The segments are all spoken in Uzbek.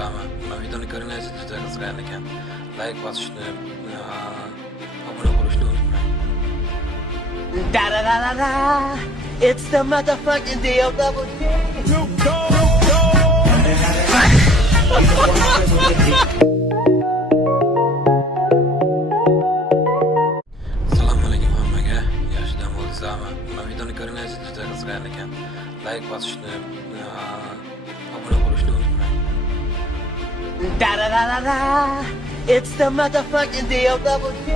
bo'lsam, mana videoni ko'ringiz juda qiziqar ekan. Like bosishni, obuna bo'lishni unutmang. Da da da da da. It's the motherfucking DOWG. Assalomu alaykum hammaga. Yaxshi dam oldingizmi? Mana videoni ko'ringiz juda qiziqar ekan. Like bosishni, obuna bo'lishni unutmang. Da da da da da. It's the motherfucking DOWG.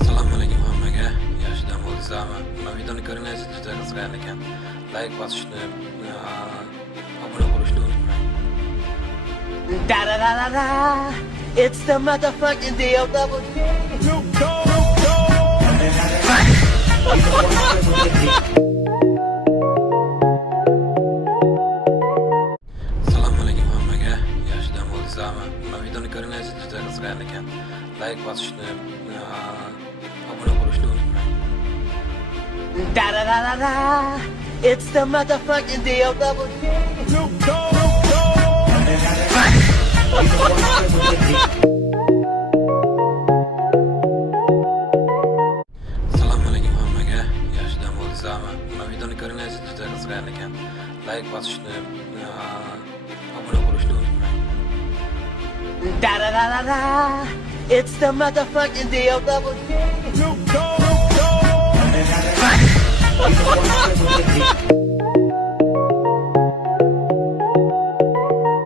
Assalomu alaykum hammaga. Yaxshi dam oldingizmi? Mana videoni ko'ringiz juda qiziqar ekan. Like bosishni, obuna bo'lishni unutmang. Da da da da da. It's the motherfucking DOWG. Assalomu alaykum hammaga. Yaxshi dam oldingizmi? Mana videoni ko'ringiz juda qiziqar ekan. Like bosishni, obuna bo'lishni unutmang. Da da da da da. It's the motherfucking DOWG. Assalomu alaykum hammaga. Yaxshi dam oldingizmi? Mana videoni ko'ringiz juda qiziqar ekan. Like bosishni, obuna bo'lishni unutmang. Da da da da da. It's the motherfucking DOWG. Assalomu